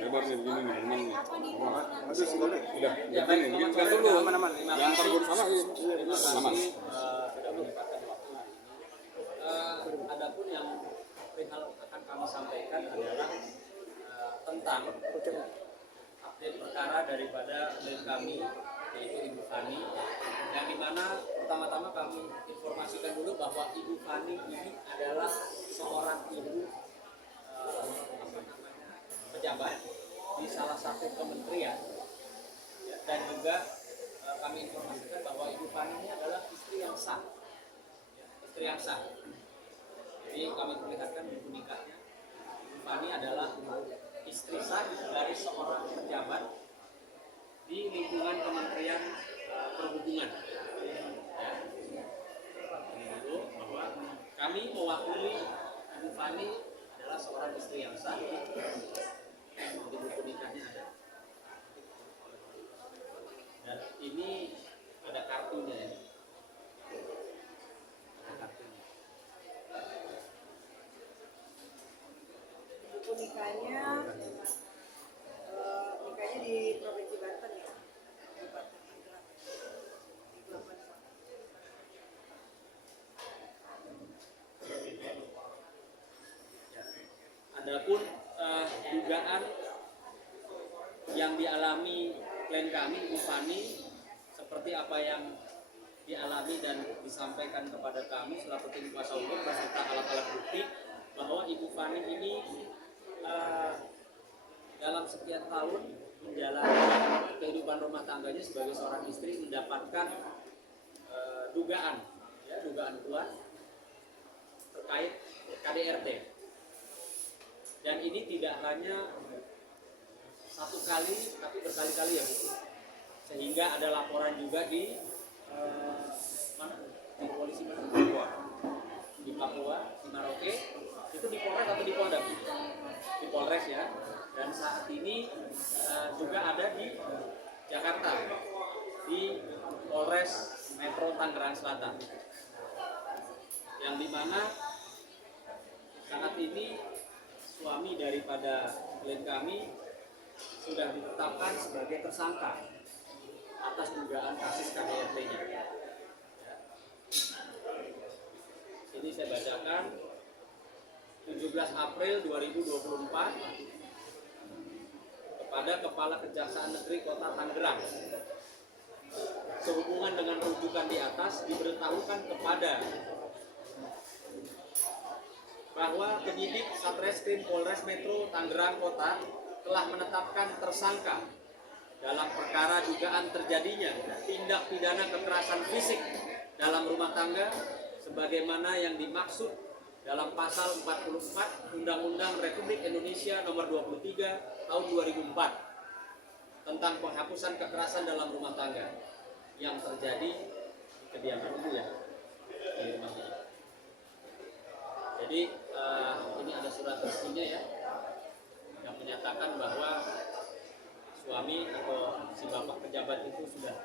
Lebar nih begini nih, aman nih. Masih sekolah. Udah, jangan nih, jangan dulu. Aman. Jangan terburu sama aman. Sudah menyempatkan waktu hari ini. Adapun yang perihal akan kami sampaikan adalah tentang update perkara daripada klien kami yaitu Ibu Fani, yang dimana pertama-tama kami informasikan dulu bahwa Ibu Fani ini adalah seorang ibu pejabat di salah satu kementerian, dan juga kami informasikan bahwa Ibu Fani ini adalah istri yang sah. Jadi kami perlihatkan buku nikahnya. Ibu Fani adalah istri sah dari seorang pejabat di lingkungan Kementerian Perhubungan. Ya. Ini dulu bahwa kami mewakili Ibu Fani adalah seorang istri yang sah. Di buku nikahnya ada. Dan ini ada kartunya ya. Buku nikahnya di Provinsi Banten ya. Di Banten, di Pelabuhan. Adapun dugaan yang dialami klien kami Ibu Fani seperti apa yang dialami dan disampaikan kepada kami selaku tim kuasa hukum beserta alat-alat bukti, bahwa Ibu Fani ini dalam sekian tahun menjalani kehidupan rumah tangganya sebagai seorang istri mendapatkan dugaan kuat terkait KDRT. Dan ini tidak hanya satu kali, tapi berkali-kali ya Bu. Sehingga ada laporan juga di mana? Di polisi mana? Di Papua, di Maroke. Itu di Polres atau di Polda? Di Polres ya. Dan saat ini juga ada di Jakarta, di Polres Metro Tangerang Selatan. Yang dimana saat ini suami daripada klien kami sudah ditetapkan sebagai tersangka atas dugaan kasus KDRT-nya. Ini saya bacakan 17 April 2024 kepada Kepala Kejaksaan Negeri Kota Tangerang. Sehubungan dengan rujukan di atas diberitahukan kepada bahwa penyidik Satreskrim Polres Metro Tangerang Kota telah menetapkan tersangka dalam perkara dugaan terjadinya tindak pidana kekerasan fisik dalam rumah tangga sebagaimana yang dimaksud dalam pasal 44 Undang-Undang Republik Indonesia Nomor 23 Tahun 2004 tentang penghapusan kekerasan dalam rumah tangga yang terjadi di kediaman ibu ya, di rumah ini. Jadi ini ada surat resminya ya yang menyatakan bahwa suami atau si bapak pejabat itu sudah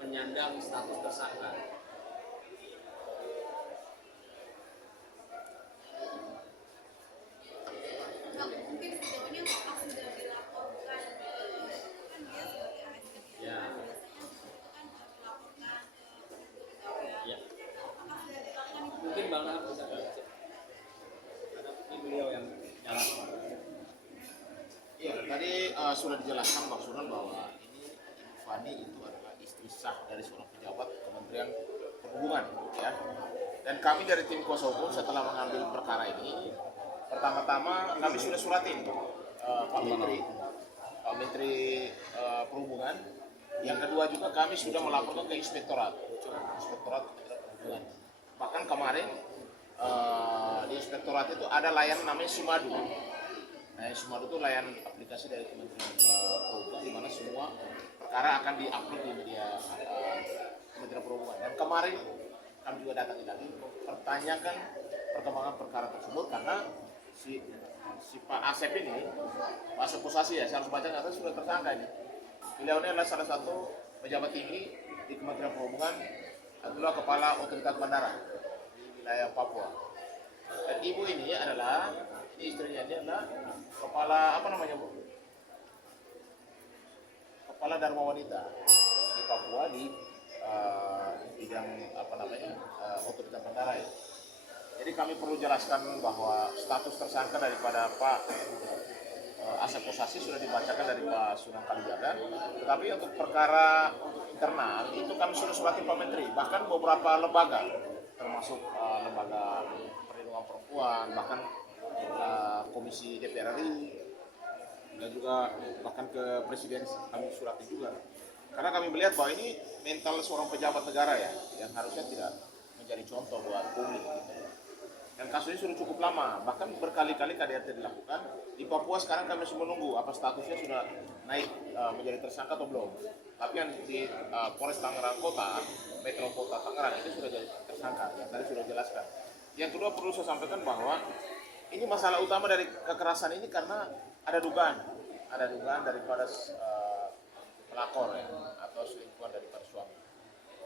menyandang status tersangka. Mungkin Bang Rahab bisa kasih. Karena ini beliau yang jalan. Iya, tadi sudah dijelaskan Bang Sunan bahwa ini Ibu Fani itu adalah istri sah dari seorang pejabat Kementerian Perhubungan, ya. Dan kami dari tim kuasa hukum setelah mengambil perkara ini, pertama-tama kami sudah suratin Pak Menteri Perhubungan. Yang kedua juga kami sudah melaporkan ke Inspektorat Perhubungan. Bahkan kemarin di Inspektorat itu ada layanan namanya Sumadu. Nah, Sumadu itu layanan aplikasi dari Kementerian Perhubungan di mana semua perkara akan diupload di media Kementerian Perhubungan. Dan kemarin kami juga datangi lagi mempertanyakan perkembangan perkara tersebut karena si Pak Asep ini, Pak Asep Pusasi ya, saya harus baca nyata sudah tersangka ini. Beliau ini adalah salah satu pejabat tinggi di Kementerian Perhubungan, adalah Kepala Otoritas Bandara di wilayah Papua. Dan ibu ini adalah istrinya, dia adalah kepala apa namanya Bu? Kepala Dharma Wanita di Papua di bidang apa namanya otoritas bandara ya. Jadi kami perlu jelaskan bahwa status tersangka daripada Pak Asep Kosasi sudah dibacakan dari Pak Sunang Kalijaga, tetapi untuk perkara untuk internal itu kami sudah surati Pak Menteri, bahkan beberapa lembaga termasuk lembaga perlindungan perempuan, bahkan Komisi DPR RI dan juga bahkan ke Presiden kami surati juga. Karena kami melihat bahwa ini mental seorang pejabat negara ya, yang harusnya tidak menjadi contoh buat publik. Dan kasus ini sudah cukup lama, bahkan berkali-kali KDRT dilakukan. Di Papua sekarang kami masih menunggu apa statusnya sudah naik menjadi tersangka atau belum. Tapi yang di Polres Tangerang Kota, Metro Kota Tangerang itu sudah jadi tersangka, yang tadi sudah jelaskan. Yang kedua perlu saya sampaikan bahwa ini masalah utama dari kekerasan ini karena ada dugaan daripada pelakor ya, atau selingkuhan daripada suami.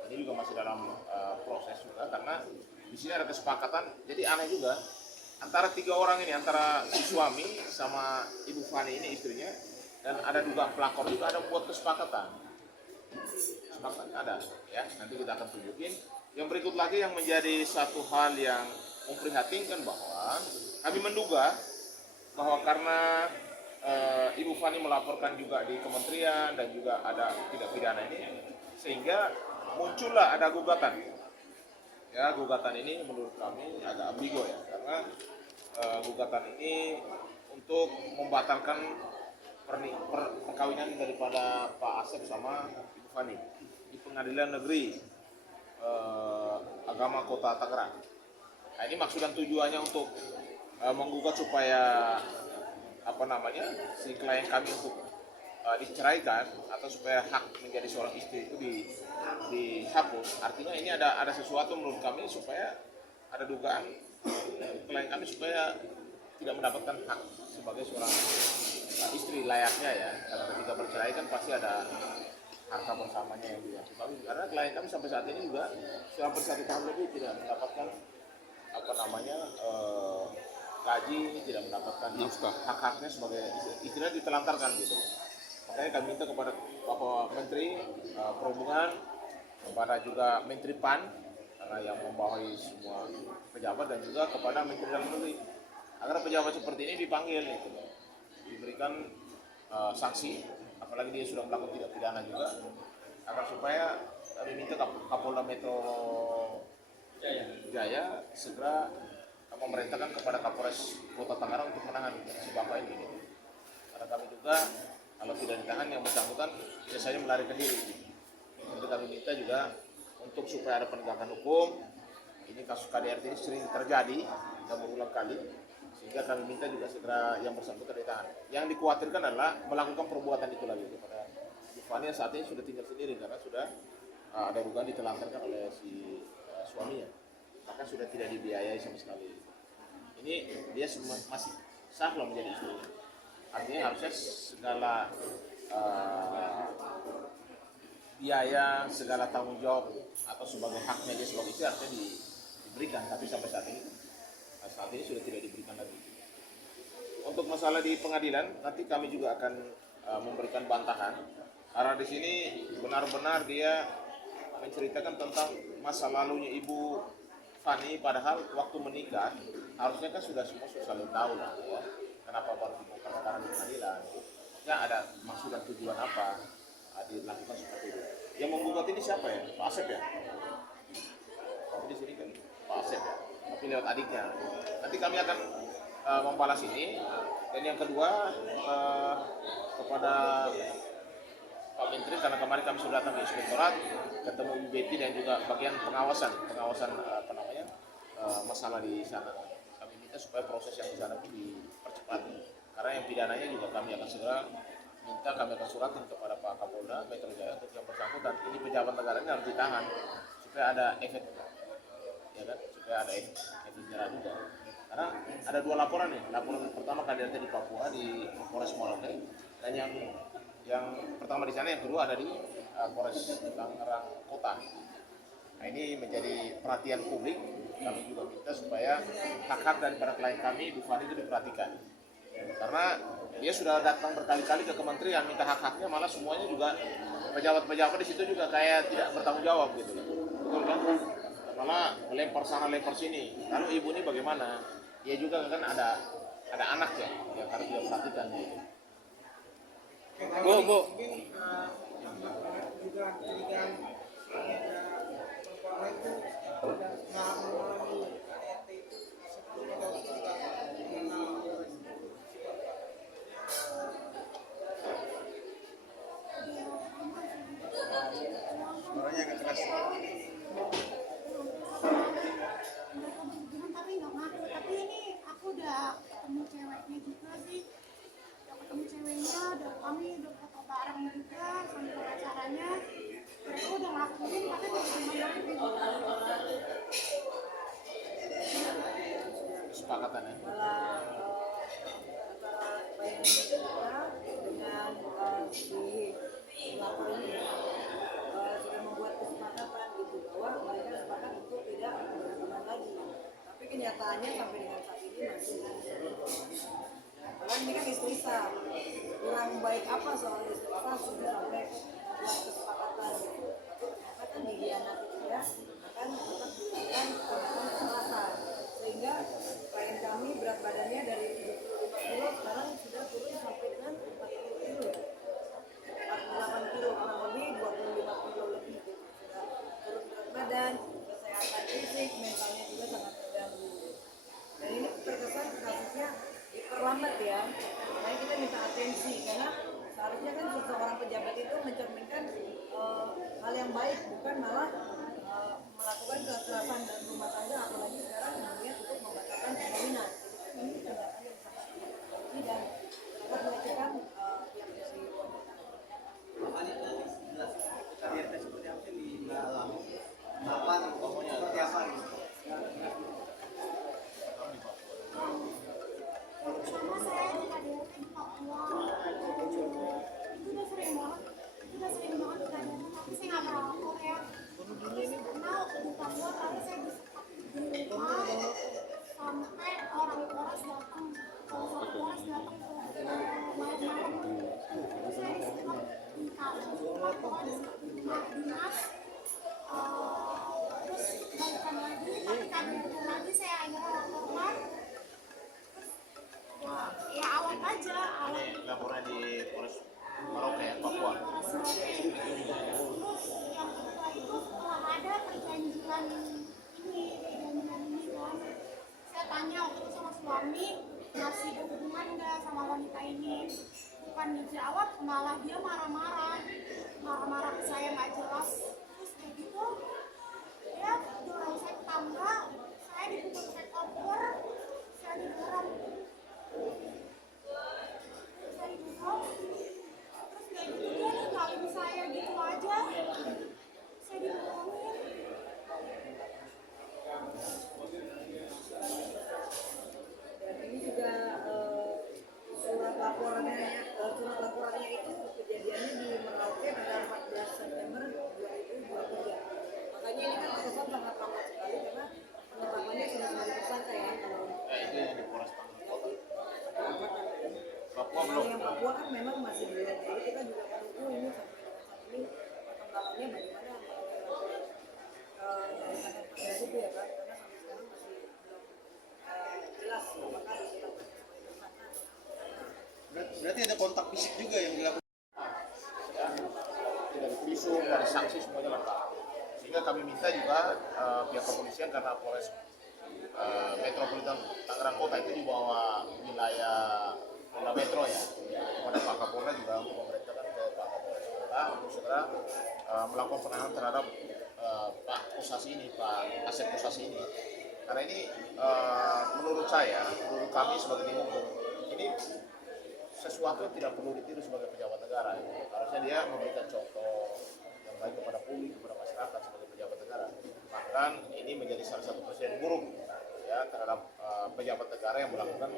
Ini juga masih dalam proses juga karena di sini ada kesepakatan. Jadi aneh juga antara tiga orang ini, antara si suami sama Ibu Fani ini istrinya, dan ada juga pelakor juga ada buat kesepakatan ada ya. Nanti kita akan tunjukin. Yang berikut lagi yang menjadi satu hal yang memprihatinkan bahwa kami menduga bahwa karena Ibu Fani melaporkan juga di kementerian dan juga ada tindak pidana ini, sehingga muncullah ada gugatan. Ya, gugatan ini menurut kami agak ambigu ya, karena gugatan ini untuk membatalkan perkawinan daripada Pak Asep sama Ibu Fani di Pengadilan Negeri Agama Kota Tangerang. Nah, ini maksud dan tujuannya untuk menggugat supaya si klien kami untuk diceraikan atau supaya hak menjadi seorang istri itu dihapus. Artinya ini ada sesuatu menurut kami supaya ada dugaan klien kami supaya tidak mendapatkan hak sebagai seorang istri layaknya ya. Karena ketika bercerai kan pasti ada harta bersamanya yang diakui. Karena klien kami sampai saat ini juga selama 1 tahun lebih tidak mendapatkan gaji, tidak mendapatkan hak-haknya sebagai istrinya ditelantarkan gitu. Makanya kami minta kepada Bapak Menteri Perhubungan, kepada juga Menteri PAN karena yang membawahi semua pejabat, dan juga kepada Menteri Dalam Negeri agar pejabat seperti ini dipanggil gitu, diberikan sanksi, apalagi dia sudah melakukan tindak pidana juga, agar supaya kami minta Kapolda Metro Jaya segera memerintahkan kepada Kapolres Kota Tangerang untuk menahan si bapak ini gitu. Karena kami juga kalau tidak ditahan yang bersangkutan biasanya melarikan diri. Jadi kami minta juga untuk supaya ada penegakan hukum. Ini kasus KDRT ini sering terjadi dan berulang kali, sehingga kami minta juga segera yang bersangkutan ditahan. Yang dikhawatirkan adalah melakukan perbuatan itu lagi kepada Ibu Fani yang saat ini sudah tinggal sendiri karena sudah ada dugaan ditelantarkan oleh si suaminya, bahkan sudah tidak dibiayai sama sekali. Ini dia masih sah loh menjadi istri. Artinya harusnya segala biaya, segala tanggung jawab atau sebagai haknya dia sebagai istri harusnya diberikan, tapi sampai saat ini sudah tidak diberikan lagi. Untuk masalah di pengadilan nanti kami juga akan memberikan bantahan karena di sini benar-benar dia menceritakan tentang masa lalunya Ibu Fani, padahal waktu menikah harusnya kan sudah saling tahu lah ya. Kenapa baru dibuka perkara di pengadilan? Ya ada maksud dan tujuan apa dilakukan seperti itu. Yang menggugat ini siapa ya? Pak Asep ya? Tapi di sini kan Pak Asep ya, tapi lewat adiknya. Nanti kami akan membalas ini. Dan yang kedua kepada Pak Menteri, karena kemarin kami sudah datang ke inspektorat, ketemu Ibu Betty dan juga bagian pengawasan masalah di sana. Kami minta supaya proses yang di sana dipercepat. Karena yang pidananya juga kami akan segera minta, kami akan suratin kepada Pak Kapolda Metro Jaya untuk yang bersangkutan. Ini pejabat negara ini harus ditahan supaya ada efek, ya kan? Supaya ada efek jerah juga. Karena ada 2 laporan nih. Laporan pertama KDRT di Papua di Polres Morotai, dan yang pertama di sana, yang kedua ada di Polres Tangerang Kota. Nah, ini menjadi perhatian publik. Kami juga minta supaya hak-hak daripada klien kami, Ibu Fani, itu diperhatikan. karena dia sudah datang berkali-kali ke kementerian minta hak-haknya, malah semuanya juga pejabat-pejabat di situ juga kayak tidak bertanggung jawab gitu, betul kan? Malah lempar sana lempar sini. Lalu ibu ini bagaimana? Dia juga kan ada anak ya yang harus dia perhatikan gitu. Bu. Suaranya agak keras. Tapi nggak ngaku. Tapi ini aku udah ketemu ceweknya juga sih. Udah ketemu ceweknya, kami udah foto bareng juga sama pengacaranya. Mereka udah ngakuin tapi belum terima lagi. Kesepakatan ya. Dengan si lapor ini sudah membuat kesepakatan gitu bahwa mereka sepakat untuk tidak berhubungan lagi. Tapi kenyataannya sampai dengan saat ini masih karena ini kan istri sah. Kurang baik apa soal istri sah sudah sampai membuat kesepakatan gitu. Tapi kan dihianati ya akan tetap diberikan kekerasan sehingga klien kami berat badannya dari 75 kilo sekarang sudah turun sampai dengan 40 kilo, 48 kilo, kurang lebih 25 kilo lebih gitu. Sudah turun berat badan, kesehatan fisik, mentalnya juga sangat terganggu. Dan ini terkesan kasusnya diperlambat ya. Makanya kita minta atensi karena seharusnya kan seseorang pejabat itu mencerminkan hal yang baik, bukan malah melakukan kekerasan dalam rumah tangga, apalagi sekarang niat untuk membatalkan perkawinan. Ini tindakan yang sangat tidak dapat melecehkan pihak dari wanita. Kita lihatnya seperti apa di dalam. Kapan seperti apa? Sama saya di KDRT di Papua. Itu udah sering banget. Itu udah sering banget di KDRT, tapi saya nggak pernah lapor ya. Karena di Papua tadi saya disekap di rumah sampai orang Polres datang. Kalau satu Polres datang ke malam-malam. Terus saya disekap di kantor dinas. Terus balikan lagi, tapi KDRT lagi saya akhirnya laporkan. Ya awet aja, awet. Ini laporan di Polres Merauke ya, Papua. Terus yang kedua itu setelah ada perjanjian ini kan, saya tanya waktu itu sama suami masih berhubungan nggak sama wanita ini, bukan dijawab malah dia marah-marah ke saya nggak jelas. Terus kayak gitu dia dorong saya ke tangga, saya dipukul pakai kompor, saya didorong. Terus kayak gitu dia ninggalin saya gitu aja, saya dibohongin. Dan ini juga surat laporannya itu kejadiannya di Merauke pada 14 September 2023. Makanya ini kan terkesan sangat lambat sekali karena penetapannya sudah menjadi tersangka ya kalau Itu yang di Polres Tanggerang. Papua kalau belum. yang Papua kan memang masih dilihat, jadi kita juga menunggu ini sampai dengan saat ini perkembangannya bagaimana dari kantor Polres itu ya kan, karena sampai sekarang masih belum jelas apakah ditetapkan sebagai tersangka. Berarti ada kontak fisik juga yang dilakukan. Ya, dari visum, dari saksi semuanya lengkap. Sehingga kami minta juga pihak kepolisian karena Polres Metropolitan Tangerang Kota itu di bawah wilayah Polda Metro ya. Kepada Pak Kapolda juga untuk memerintahkan ke Pak Kapolres Kota untuk segera melakukan penahanan terhadap Pak Kusasi ini, Pak Asep Kusasi ini. Karena ini menurut saya, menurut kami sebagai tim hukum, ini sesuatu yang tidak perlu ditiru sebagai pejabat negara. Harusnya dia memberikan contoh yang baik kepada publik, kepada masyarakat sebagai pejabat negara. Bahkan ini menjadi salah satu presiden buruk ya terhadap pejabat negara yang melakukan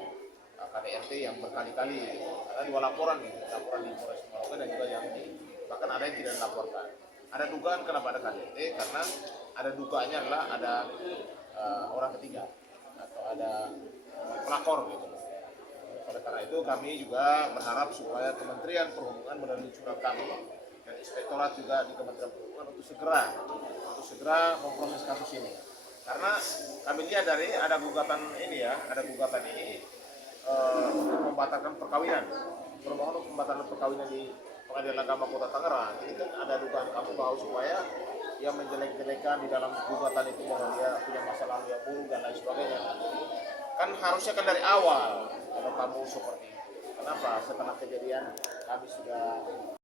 KDRT yang berkali-kali. Ada 2 laporan nih, laporan di Polres Merauke dan juga yang ini. Bahkan ada yang tidak dilaporkan. Ada dugaan kenapa ada KDRT karena ada dugaannya adalah ada orang ketiga atau ada pelakor gitu. Oleh karena itu itu kami juga berharap supaya Kementerian Perhubungan melalui surat kami dan Inspektorat juga di Kementerian Perhubungan untuk segera memproses kasus ini. Karena kami lihat dari ada gugatan ini membatalkan perkawinan, permohonan pembatalan perkawinan di Pengadilan Agama Kota Tangerang. Ini kan ada dugaan kamu bahwa supaya dia menjelek-jelekan di dalam gugatan itu bahwa dia punya masa lalu yang buruk dan lain sebagainya. Kan harusnya kan dari awal kalau kamu seperti itu. Kenapa setelah kejadian kami sudah